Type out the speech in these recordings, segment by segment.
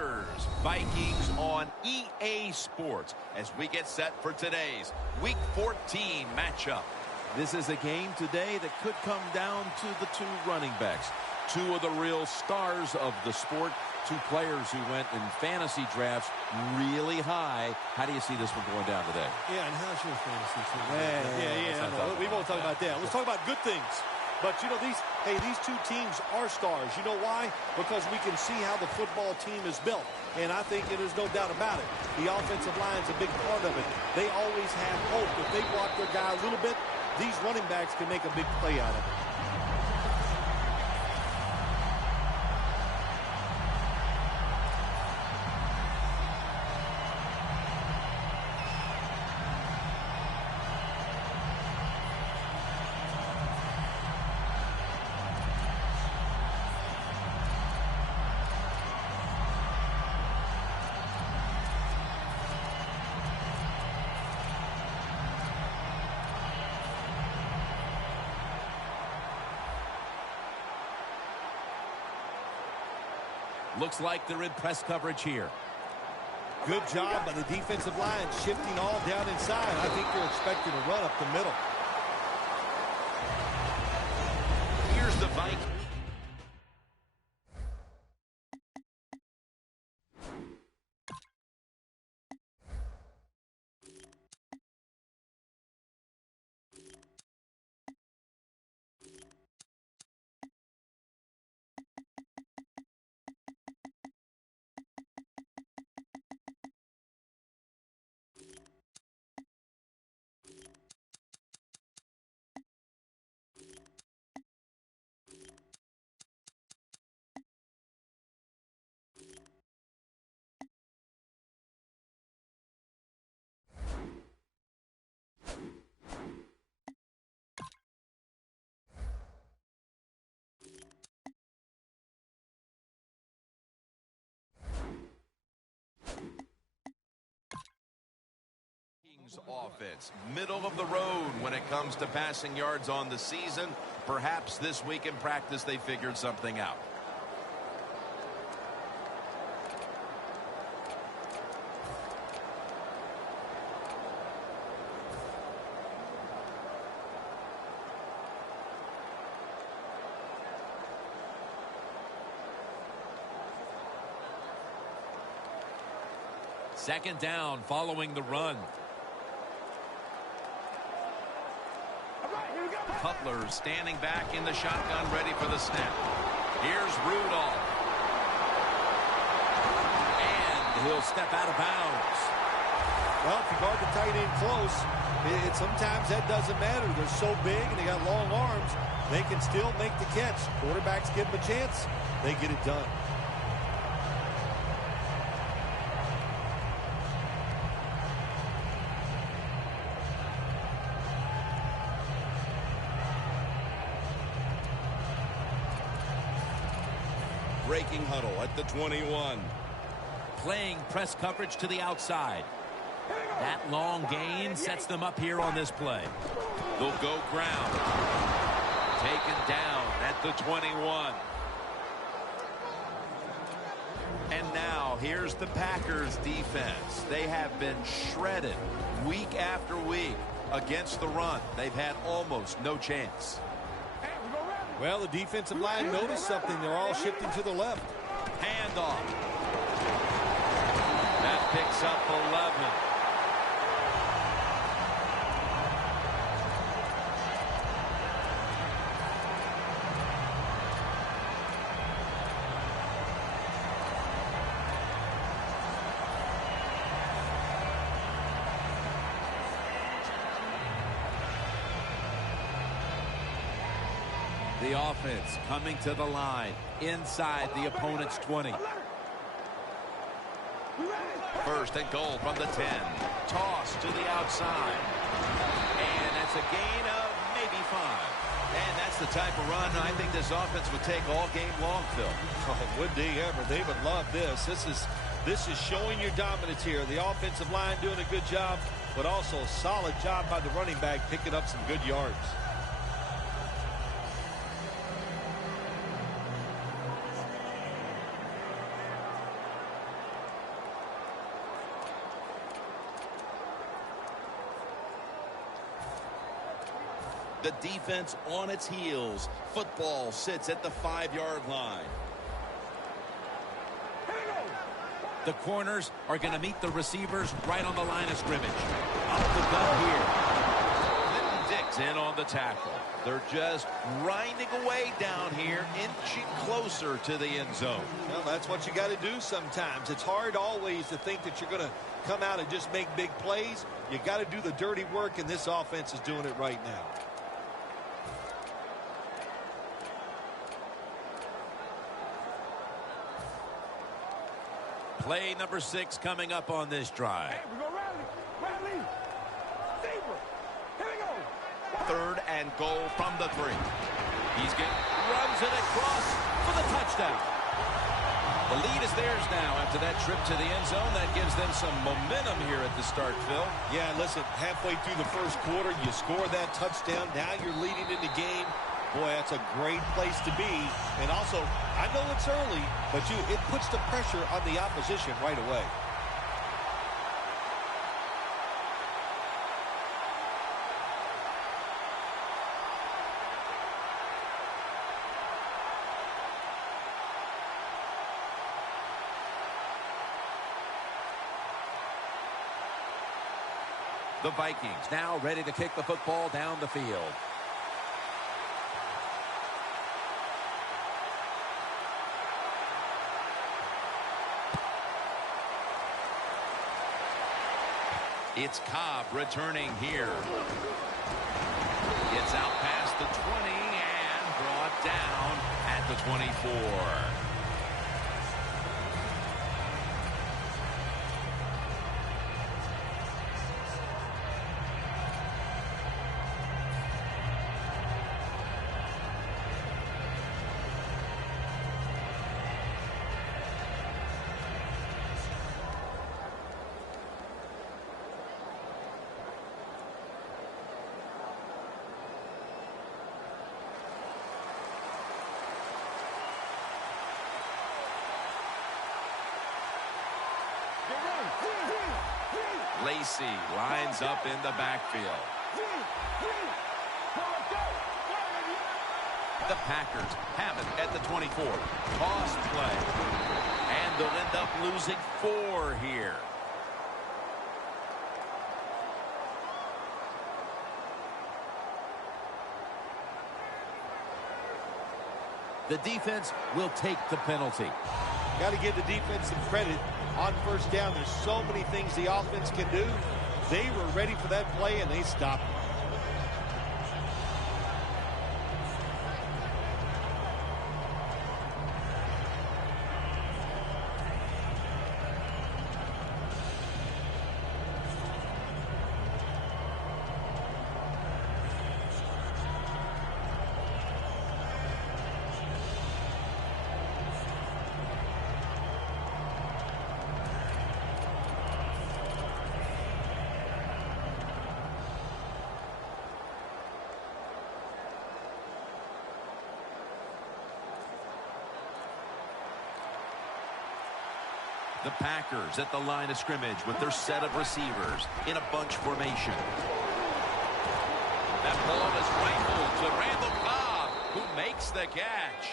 Packers Vikings on EA Sports as we get set for today's Week 14 matchup. This is a game today that could come down to the two running backs. Two of the real stars of the sport. Two players who went in fantasy drafts really high. How do you see this one going down today? Yeah, and how's your fantasy team? Yeah. We won't talk about that. Let's talk about good things. But, you know, these two teams are stars. You know why? Because we can see how the football team is built. And I think there's no doubt about it. The offensive line's a big part of it. They always have hope. If they block their guy a little bit, these running backs can make a big play out of it. Looks like they're in press coverage here. Good job by the defensive line, shifting all down inside. I think they're expecting a run up the middle. Here's the Vikings. Offense, middle of the road when it comes to passing yards on the season. Perhaps this week in practice they figured something out. Second down following the run. Cutler standing back in the shotgun, ready for the snap. Here's Rudolph. And he'll step out of bounds. Well, if you guard the tight end close, sometimes that doesn't matter. They're so big and they got long arms, they can still make the catch. Quarterbacks give them a chance, they get it done. Breaking huddle at the 21. Playing press coverage to the outside. That long gain sets them up here on this play. They'll go ground. Taken down at the 21. And now here's the Packers defense. They have been shredded week after week against the run. They've had almost no chance. Well, the defensive line noticed something. They're all shifting to the left. Handoff. That picks up 11. The offense coming to the line inside the opponent's 20. First and goal from the 10. Toss to the outside. And that's a gain of maybe 5. And that's the type of run I think this offense would take all game long, Phil. Oh, would they ever? They would love this. This is showing your dominance here. The offensive line doing a good job, but also a solid job by the running back picking up some good yards. The defense on its heels. Football sits at the 5-yard line. The corners are going to meet the receivers right on the line of scrimmage. Up the gut here. Dick's in on the tackle. They're just grinding away down here, inching closer to the end zone. Well, that's what you got to do sometimes. It's hard always to think that you're going to come out and just make big plays. You got to do the dirty work, and this offense is doing it right now. Play number 6 coming up on this drive. Hey, we go rally, Zebra. Here we go. 3rd and goal from the 3. Runs it across for the touchdown. The lead is theirs now after that trip to the end zone. That gives them some momentum here at the start, Phil. Yeah, listen, halfway through the first quarter, you score that touchdown. Now you're leading in the game. Boy, that's a great place to be. And also, I know it's early, but it puts the pressure on the opposition right away. The Vikings now ready to kick the football down the field. It's Cobb returning here. It's out past the 20 and brought down at the 24. Lacey lines up in the backfield. The Packers have it at the 24. Toss play. And they'll end up losing 4 here. The defense will take the penalty. Got to give the defense some credit on first down. There's so many things the offense can do. They were ready for that play, and they stopped it. The Packers at the line of scrimmage with their set of receivers in a bunch formation. That ball is rifled to Randall Cobb, who makes the catch.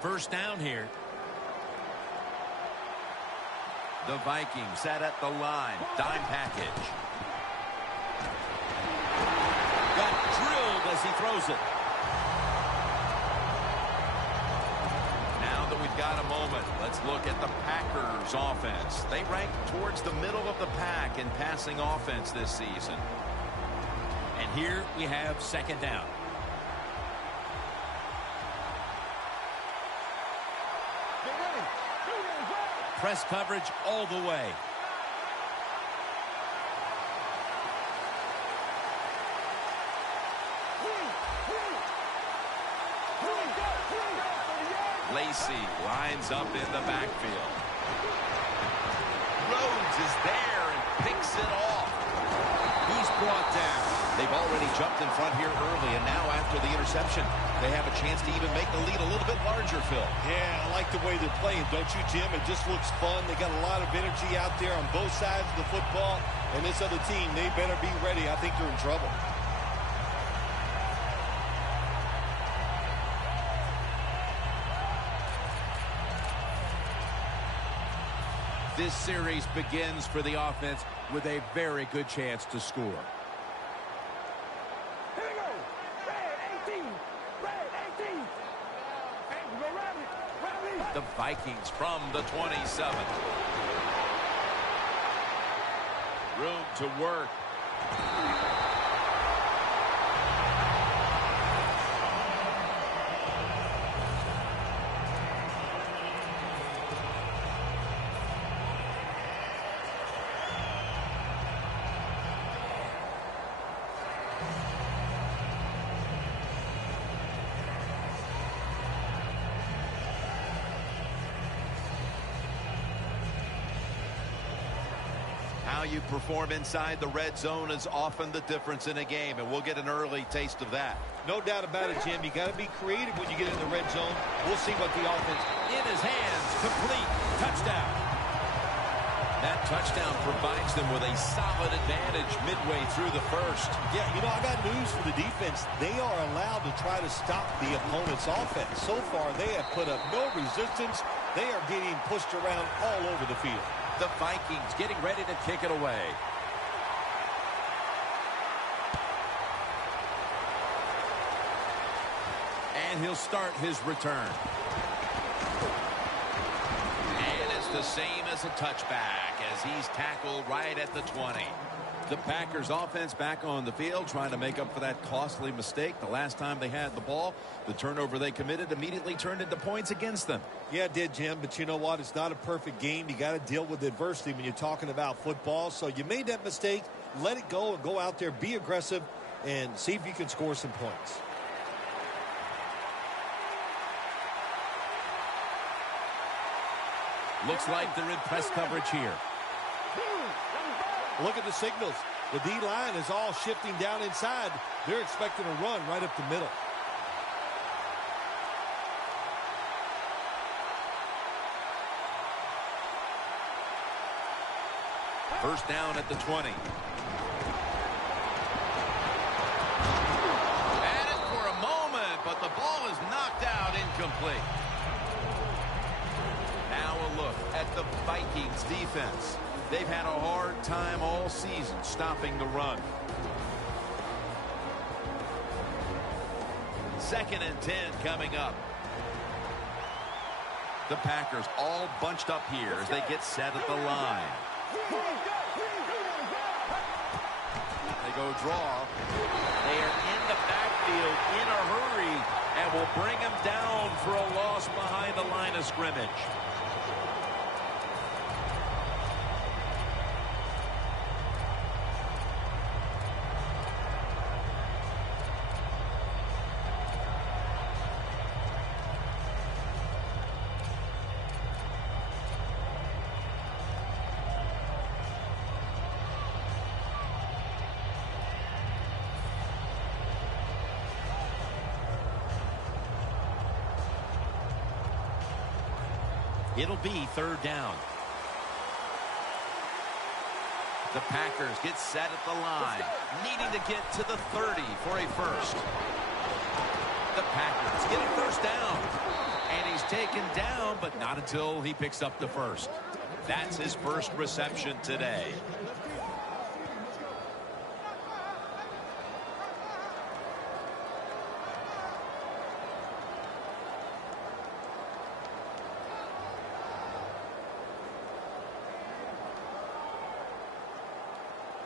First down here. The Vikings sat at the line. Dime package. Got drilled as he throws it. Now that we've got a moment, let's look at the Packers offense. They rank towards the middle of the pack in passing offense this season. And here we have second down. Press coverage all the way. Lacey lines up in the backfield. Rhodes is there and picks it off. He's brought down. They've already jumped in front here early, and now after the interception, they have a chance to even make the lead a little bit larger, Phil. Yeah, I like the way they're playing, don't you, Jim? It just looks fun. They got a lot of energy out there on both sides of the football, and this other team, they better be ready. I think they're in trouble. This series begins for the offense with a very good chance to score. Here we go. Red 18. Red 18. And we go Riley. The Vikings from the 27. Room to work. How you perform inside the red zone is often the difference in a game, and we'll get an early taste of that. No doubt about it, Jim. You got to be creative when you get in the red zone. We'll see what the offense... In his hands, complete, touchdown. That touchdown provides them with a solid advantage midway through the first. Yeah, you know, I got news for the defense. They are allowed to try to stop the opponent's offense. So far, they have put up no resistance. They are getting pushed around all over the field. The Vikings getting ready to kick it away. And he'll start his return. And it's the same as a touchback as he's tackled right at the 20. The Packers offense back on the field trying to make up for that costly mistake. The last time they had the ball, the turnover they committed immediately turned into points against them. Yeah, it did, Jim, but you know what? It's not a perfect game. You got to deal with adversity when you're talking about football. So you made that mistake, let it go, and go out there, be aggressive, and see if you can score some points. Looks like they're in press coverage here. Look at the signals. The D-line is all shifting down inside. They're expecting a run right up the middle. First down at the 20. At it for a moment, but the ball is knocked out incomplete. Now a look at the Vikings defense. They've had a hard time all season stopping the run. 2nd and 10 coming up. The Packers all bunched up here as they get set at the line. They go draw. They are in the backfield in a hurry and will bring him down for a loss behind the line of scrimmage. It'll be 3rd down. The Packers get set at the line, needing to get to the 30 for a first. The Packers get a first down. And he's taken down, but not until he picks up the first. That's his first reception today.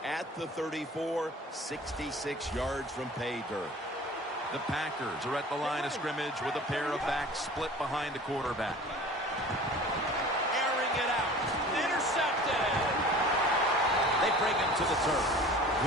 At the 34, 66 yards from pay dirt. The Packers are at the line of scrimmage with a pair of backs split behind the quarterback. Airing it out. Intercepted. They bring him to the turf.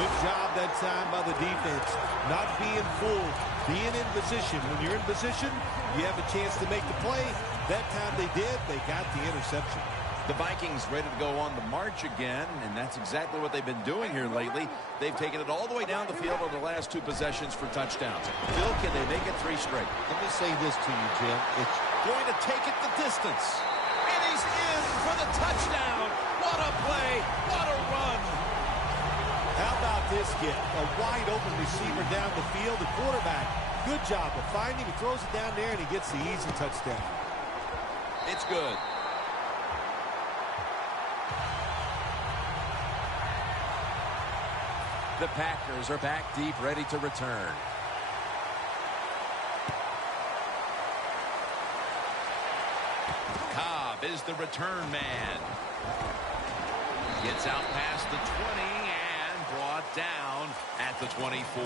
Good job that time by the defense. Not being fooled, being in position. When you're in position, you have a chance to make the play. That time they did. They got the interception. The Vikings ready to go on the march again, and that's exactly what they've been doing here lately. They've taken it all the way down the field on the last 2 possessions for touchdowns. Phil, can they make it 3 straight? Let me say this to you, Jim. It's Going to take it the distance. And he's in for the touchdown. What a play. What a run. How about this get? A wide open receiver down the field. The quarterback, good job of finding him. He throws it down there, and he gets the easy touchdown. It's good. The Packers are back deep, ready to return. Cobb is the return man. Gets out past the 20 and brought down at the 24.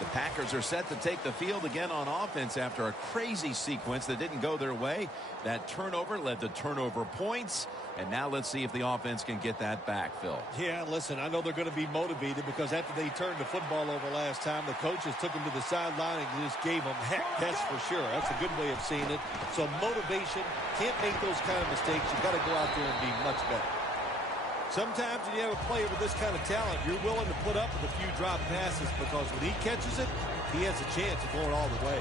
The Packers are set to take the field again on offense after a crazy sequence that didn't go their way. That turnover led to turnover points. And now let's see if the offense can get that back, Phil. Yeah, listen, I know they're going to be motivated because after they turned the football over last time, the coaches took them to the sideline and just gave them heck. That's for sure. That's a good way of seeing it. So motivation, can't make those kind of mistakes. You've got to go out there and be much better. Sometimes when you have a player with this kind of talent, you're willing to put up with a few drop passes because when he catches it, he has a chance of going all the way.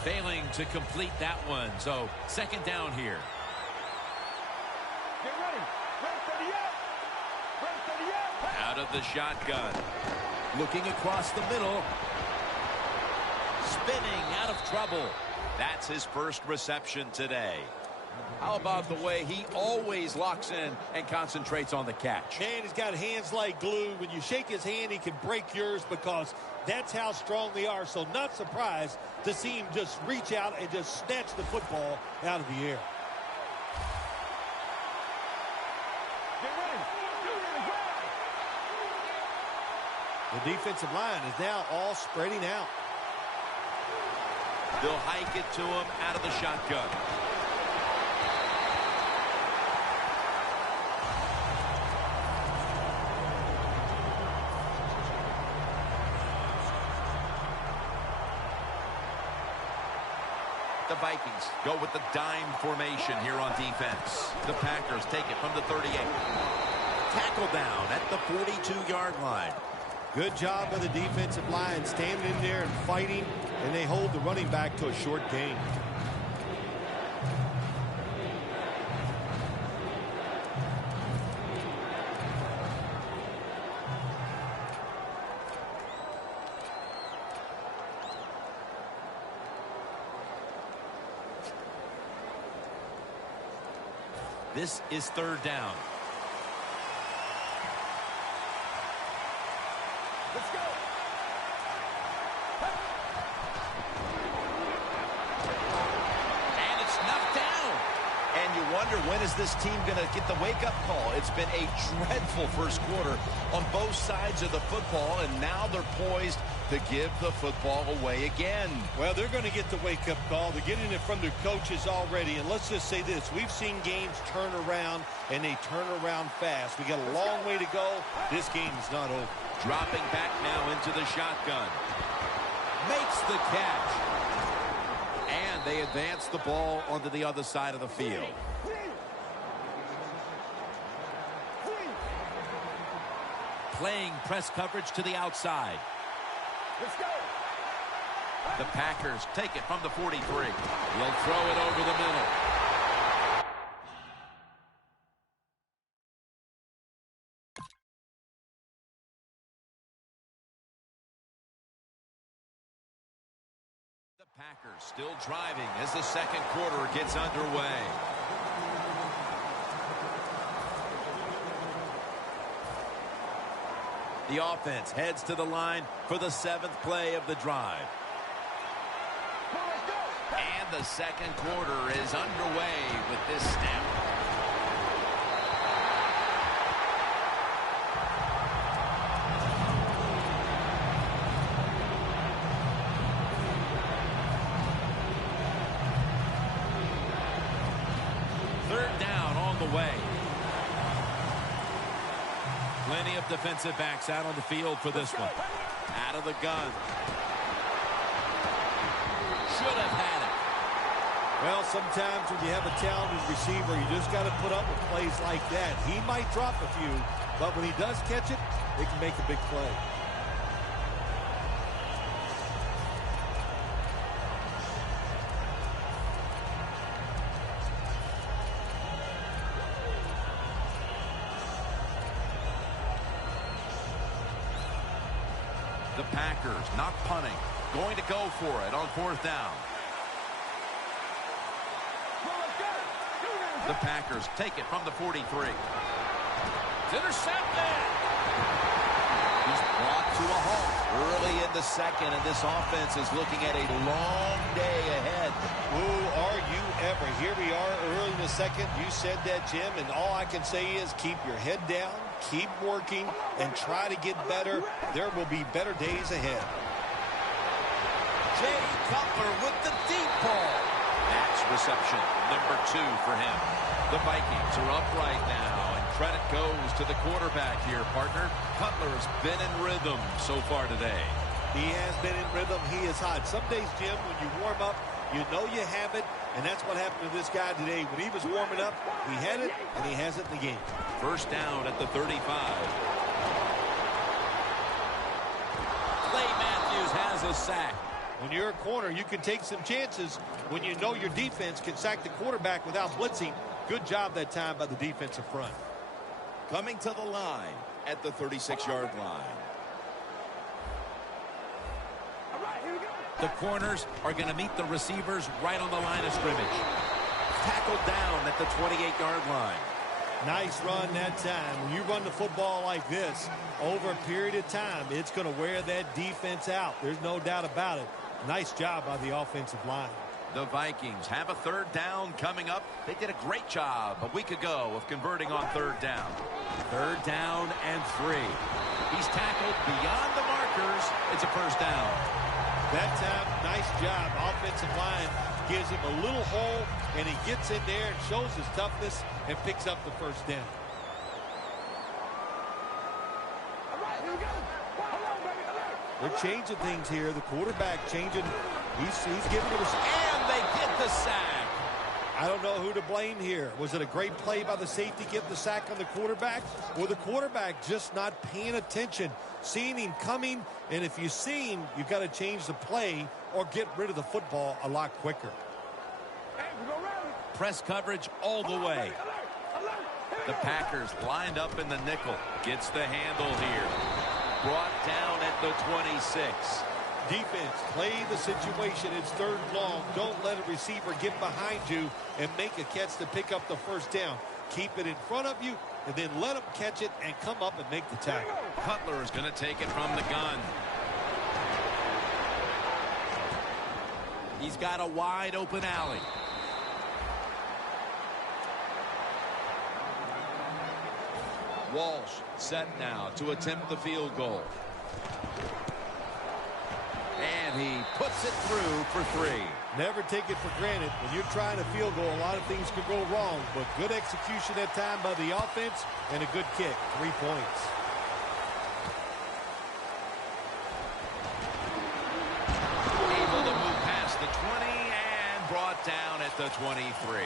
Failing to complete that one. So second down here. Get ready. Ready for the out. Ready for the out. Out of the shotgun. Looking across the middle. Spinning out of trouble. That's his first reception today. How about the way he always locks in and concentrates on the catch? Man, he's got hands like glue. When you shake his hand, he can break yours because that's how strong they are. So not surprised to see him just reach out and just snatch the football out of the air. Get ready. The defensive line is now all spreading out. They'll hike it to him out of the shotgun. The Vikings go with the dime formation here on defense. The Packers take it from the 38. Tackle down at the 42-yard line. Good job by the defensive line standing in there and fighting, and they hold the running back to a short gain. This is third down. Let's go. And it's knocked down. And you wonder, when is this team going to get the wake-up call? It's been a dreadful first quarter on both sides of the football, and now they're poised to give the football away again. Well, they're going to get the wake-up call. They're getting it from their coaches already. And let's just say this. We've seen games turn around, and they turn around fast. We got a long way to go. This game is not over. Dropping back now into the shotgun. Makes the catch. And they advance the ball onto the other side of the field. Playing press coverage to the outside. Let's go. The Packers take it from the 43. He'll throw it over the middle. The Packers still driving as the second quarter gets underway. The offense heads to the line for the 7th play of the drive. And the second quarter is underway with this snap. Third down on the way. Plenty of defensive backs out on the field for this one. out of the gun. Should have had it. Well, sometimes when you have a talented receiver, you just got to put up with plays like that. He might drop a few, but when he does catch it, it can make a big play. The Packers not punting, going to go for it on 4th down. The Packers take it from the 43. It's intercepted. He's brought to a halt early in the second, and this offense is looking at a long day ahead. Ooh, are you ever. Here we are early in the second. You said that, Jim, and all I can say is keep your head down, keep working, and try to get better. There will be better days ahead. Jay Cutler with the deep ball. That's reception number 2 for him. The Vikings are up right now, and credit goes to the quarterback here, partner. Cutler's been in rhythm so far today. He has been in rhythm. He is hot. Some days, Jim, when you warm up, you know you have it, and that's what happened to this guy today. When he was warming up, he had it, and he has it in the game. 1st down at the 35. Clay Matthews has a sack. When you're a corner, you can take some chances when you know your defense can sack the quarterback without blitzing. Good job that time by the defensive front. Coming to the line at the 36-yard line. The corners are going to meet the receivers right on the line of scrimmage. Tackled down at the 28-yard line. Nice run that time. When you run the football like this over a period of time, it's going to wear that defense out. There's no doubt about it. Nice job by the offensive line. The Vikings have a 3rd down coming up. They did a great job a week ago of converting on 3rd down. 3rd down and 3. He's tackled beyond the markers. It's a 1st down. That time, nice job. Offensive line gives him a little hole, and he gets in there and shows his toughness and picks up the 1st down. They're changing things here. The quarterback changing. He's giving it a... And they get the sack. I don't know who to blame here. Was it a great play by the safety getting the sack on the quarterback? Or the quarterback just not paying attention, seeing him coming? And if you see him, you've got to change the play or get rid of the football a lot quicker. Press coverage all the way. The Packers lined up in the nickel. Gets the handle here. Brought down at the 26. Defense, play the situation. It's 3rd and long. Don't let a receiver get behind you and make a catch to pick up the 1st down. Keep it in front of you, and then let them catch it and come up and make the tackle. Cutler is going to take it from the gun. He's got a wide open alley. Walsh set now to attempt the field goal. And he puts it through for 3. Never take it for granted. When you're trying a field goal, a lot of things could go wrong, but good execution that time by the offense and a good kick. 3 points. Able to move past the 20 and brought down at the 23.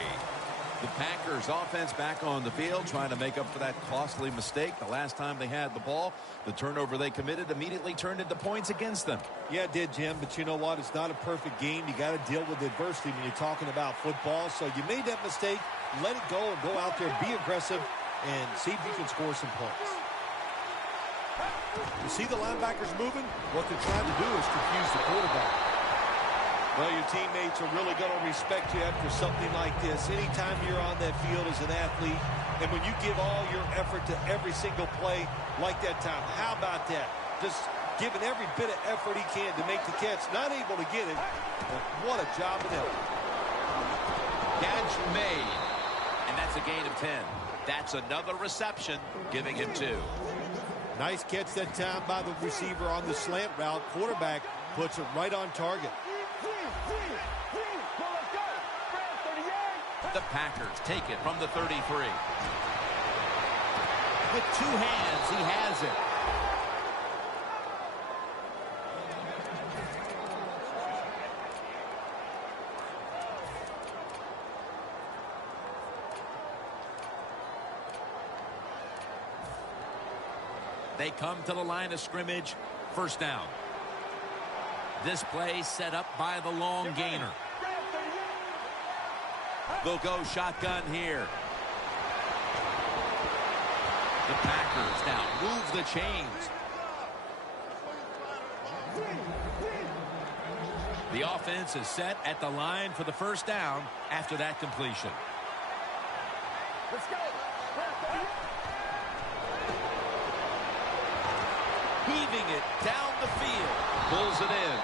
The Packers offense back on the field trying to make up for that costly mistake the last time they had the ball. The turnover they committed immediately turned into points against them. Yeah, it did, Jim, but you know what? It's not a perfect game. You got to deal with adversity when you're talking about football. So you made that mistake. Let it go and go out there, be aggressive, and see if you can score some points. You see the linebackers moving? What they're trying to do is confuse the quarterback. Well, your teammates are really going to respect you after something like this. Anytime you're on that field as an athlete, and when you give all your effort to every single play like that time, how about that? Just giving every bit of effort he can to make the catch. Not able to get it, but what a job of effort. Catch made. And that's a gain of 10. That's another reception, giving him 2. Nice catch that time by the receiver on the slant route. Quarterback puts it right on target. The Packers take it from the 33. With 2 hands, he has it. They come to the line of scrimmage. First down. This play set up by the long gainer. They'll go shotgun here. The Packers now move the chains. The offense is set at the line for the first down after that completion. Let's go. Heaving it down the field. Pulls it in.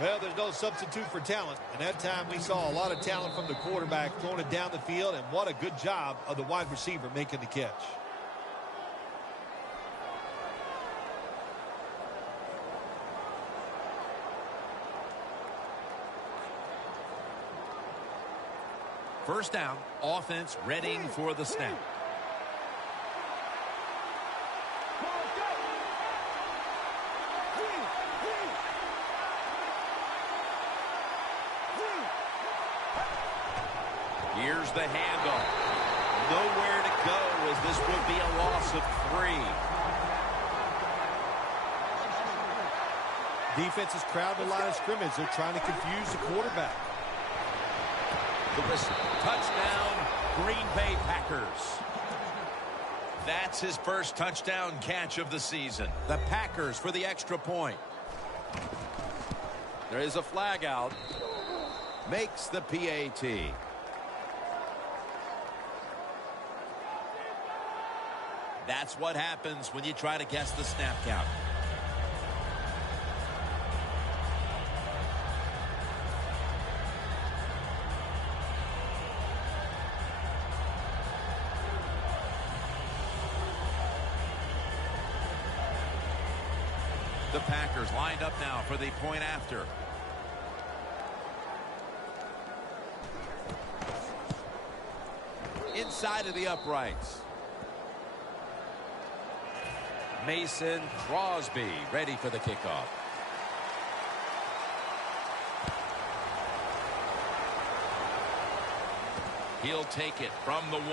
Well, there's no substitute for talent. And that time we saw a lot of talent from the quarterback throwing it down the field. And what a good job of the wide receiver making the catch. First down, offense readying for the snap. Here's the handoff. Nowhere to go as this would be a loss of 3. Defense is crowding the line of scrimmage. They're trying to confuse the quarterback. The whistle. Touchdown, Green Bay Packers. That's his first touchdown catch of the season. The Packers for the extra point. There is a flag out. Makes the PAT. That's what happens when you try to guess the snap count. The Packers lined up now for the point after. Inside of the uprights. Mason Crosby ready for the kickoff. He'll take it from the 1.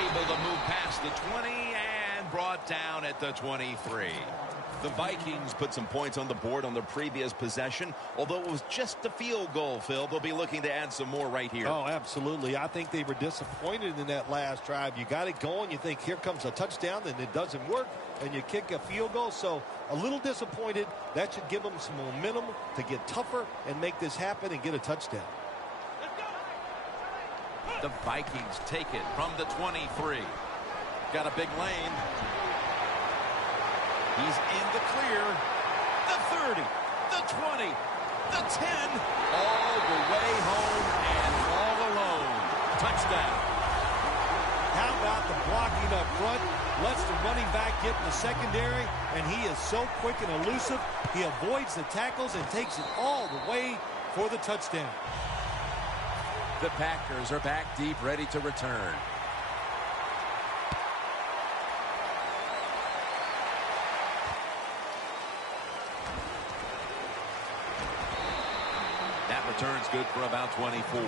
Able to move past the 20 and brought down at the 23. The Vikings put some points on the board on their previous possession. Although it was just a field goal, Phil, they'll be looking to add some more right here. Oh, absolutely. I think they were disappointed in that last drive. You got it going. You think here comes a touchdown, then it doesn't work, and you kick a field goal. So a little disappointed. That should give them some momentum to get tougher and make this happen and get a touchdown. The Vikings take it from the 23. Got a big lane. He's in the clear. The 30, the 20, the 10. All the way home and all alone. Touchdown. How about the blocking up front? Lets the running back get in the secondary, and he is so quick and elusive. He avoids the tackles and takes it all the way for the touchdown. The Packers are back deep, ready to return. That return's good for about 24.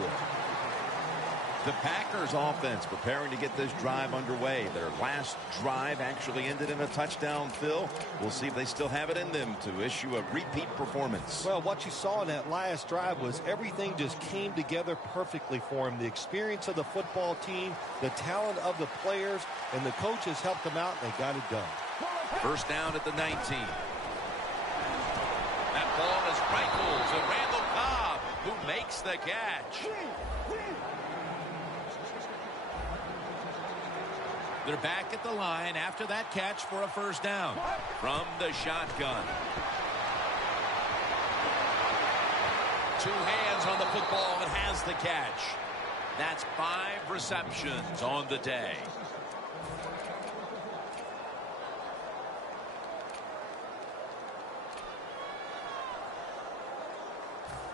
The Packers offense preparing to get this drive underway. Their last drive actually ended in a touchdown, Phil. We'll see if they still have it in them to issue a repeat performance. Well, what you saw in that last drive was everything just came together perfectly for him. The experience of the football team, the talent of the players, and the coaches helped them out, and they got it done. First down at the 19. That ball is rifled to Randall Cobb, who makes the catch. They're back at the line after that catch for a first down from the shotgun. 2 hands on the football and has the catch. That's 5 receptions on the day.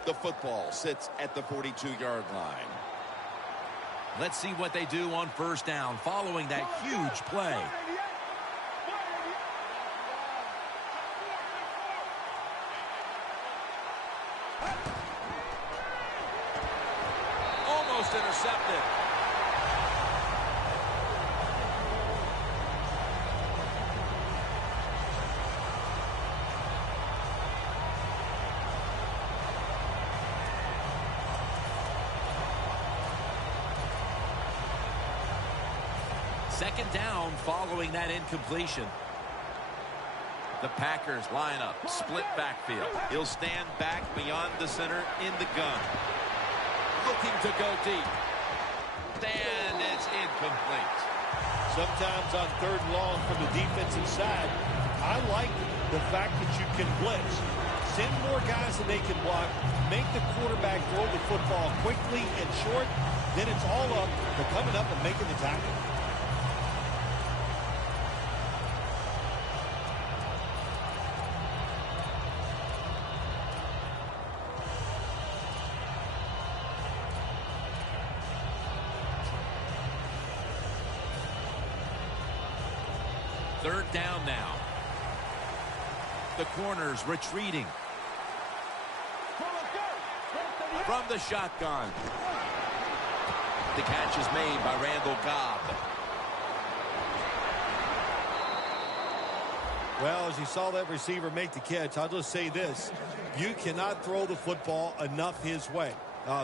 The football sits at the 42-yard line. Let's see what they do on first down following that huge play. Almost intercepted. Second down following that incompletion. The Packers line up, split backfield. He'll stand back beyond the center in the gun. Looking to go deep. And it's incomplete. Sometimes on third and long from the defensive side, I like the fact that you can blitz. Send more guys than they can block. Make the quarterback throw the football quickly and short. Then it's all up to coming up and making the tackle. Third down now. The corners retreating. From the shotgun. The catch is made by Randall Cobb. Well, as you saw that receiver make the catch, I'll just say this. You cannot throw the football enough his way.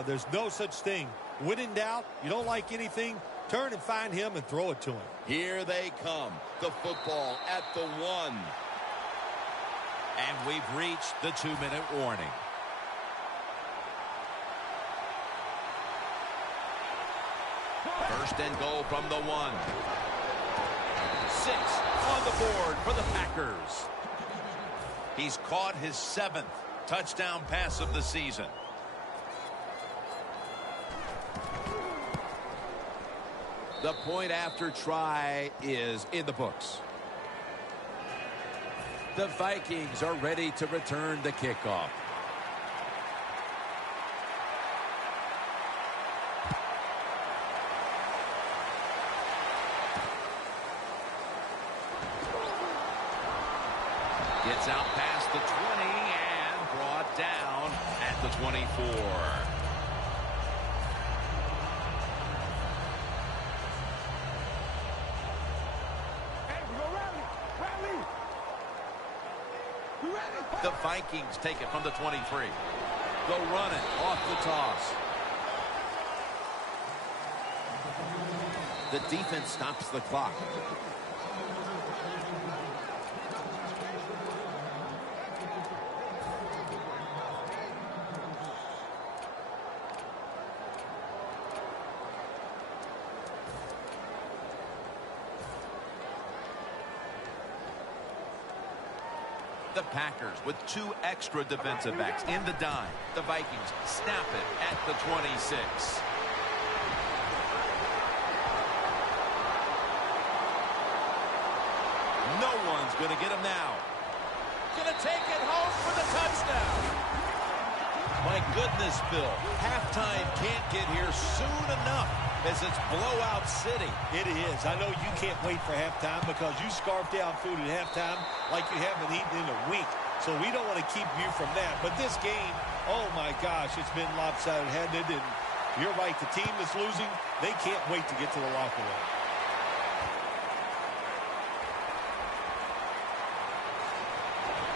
There's no such thing. When in doubt, you don't like anything, turn and find him and throw it to him. Here they come. The football at the 1. And we've reached the 2-minute warning. First and goal from the 1. 6 on the board for the Packers. He's caught his 7th touchdown pass of the season. The point after try is in the books. The Vikings are ready to return the kickoff. Gets out past the 20 and brought down at the 24. The Vikings take it from the 23. Go run it off the toss. The defense stops the clock. The Packers with 2 extra defensive backs in the dime. The Vikings snap it at the 26. No one's going to get him now. Going to take it home for the touchdown. My goodness, Bill. Halftime can't get here soon enough as it's blowout city. It is. I know you can't wait for halftime because you scarf down food at halftime like you haven't eaten in a week. So we don't want to keep you from that. But this game, oh my gosh, it's been lopsided, hasn't it? And you're right, the team that's losing, they can't wait to get to the locker room.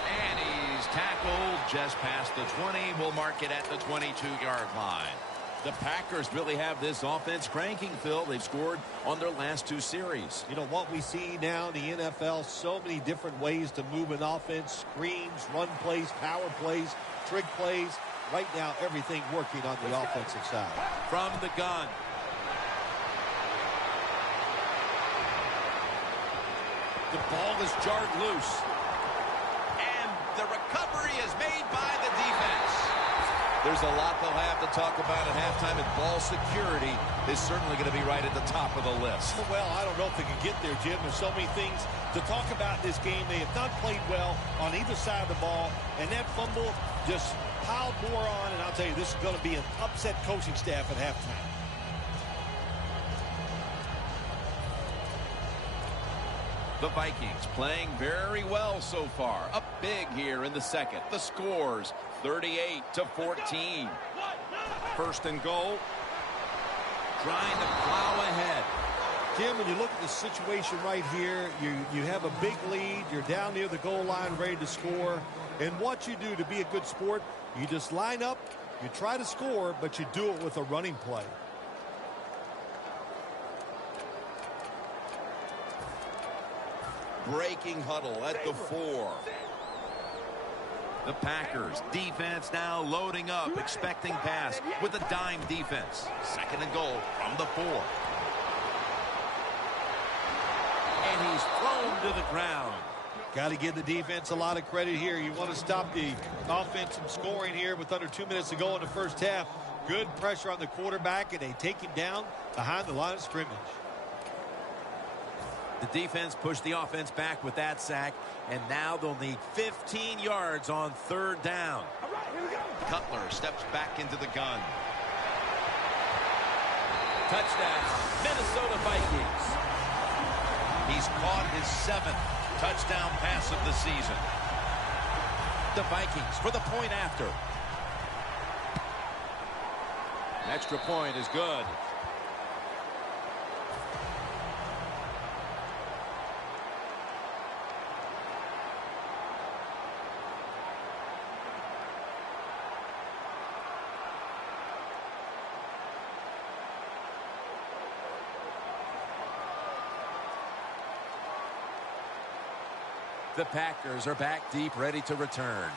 And he's tackled just past the 20. We'll mark it at the 22-yard line. The Packers really have this offense cranking, Phil. They've scored on their last 2 series. You know, what we see now in the NFL, so many different ways to move an offense, screens, run plays, power plays, trick plays. Right now, everything working on the offensive side. From the gun. The ball is jarred loose. And the recovery is made by the defense. There's a lot they'll have to talk about at halftime, and ball security is certainly going to be right at the top of the list. Well, I don't know if they can get there, Jim. There's so many things to talk about in this game. They have not played well on either side of the ball, and that fumble just piled more on, and I'll tell you, this is going to be an upset coaching staff at halftime. The Vikings playing very well so far. Up big here in the second. The scores 38-14. First and goal. Trying to plow ahead. Jim, when you look at the situation right here, you have a big lead. You're down near the goal line ready to score. And what you do to be a good sport, you just line up, you try to score, but you do it with a running play. breaking huddle at the 4. The Packers defense now loading up, expecting pass with a dime defense. 2nd and goal from the 4. And he's thrown to the ground. Got to give the defense a lot of credit here. You want to stop the offense from scoring here with under 2 minutes to go in the first half. Good pressure on the quarterback, and they take him down behind the line of scrimmage. The defense pushed the offense back with that sack, and now they'll need 15 yards on 3rd down. All right, here we go. Cutler steps back into the gun. Touchdown, Minnesota Vikings. He's caught his 7th touchdown pass of the season. The Vikings for the point after. An extra point is good. The Packers are back deep, ready to return.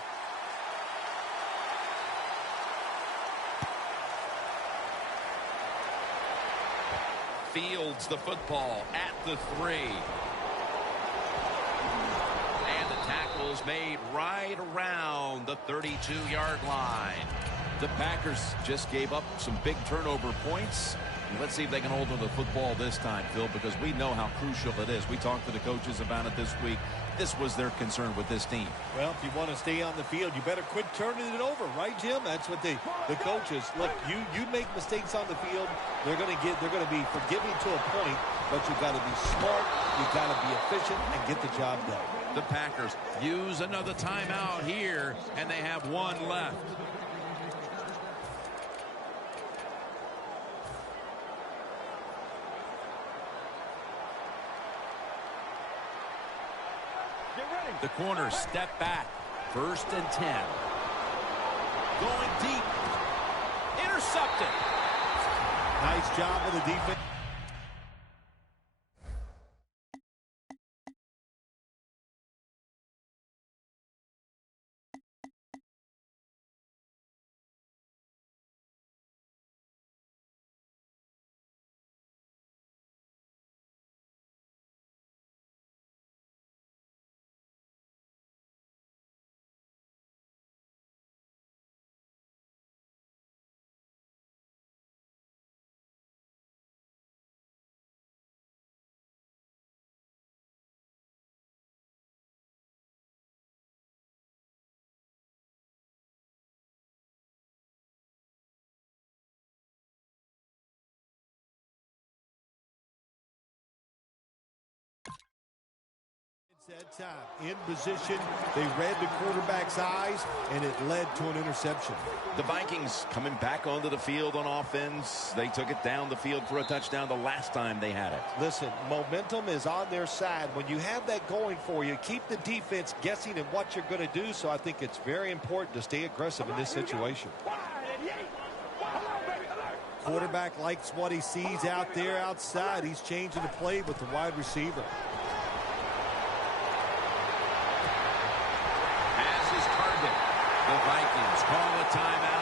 Fields the football at the 3. And the tackle's made right around the 32-yard line. The Packers just gave up some big turnover points. Let's see if they can hold on to the football this time, Phil, because we know how crucial it is. We talked to the coaches about it this week. This was their concern with this team. Well, if you want to stay on the field, you better quit turning it over, right, Jim? That's what the coaches look. You make mistakes on the field, they're going to be forgiving to a point, but you got to be smart, you got to be efficient, and get the job done. The Packers use another timeout here, and they have 1 left. The corners step back. 1st and 10. Going deep. Intercepted. Nice job of the defense. That time in position, they read the quarterback's eyes, and it led to an interception. The Vikings coming back onto the field on offense. They took it down the field for a touchdown the last time they had it. Listen, momentum is on their side. When you have that going for you, keep the defense guessing at what you're going to do. So I think it's very important to stay aggressive in this situation. Quarterback likes what he sees out there outside. He's changing the play with the wide receiver. The Vikings call a timeout.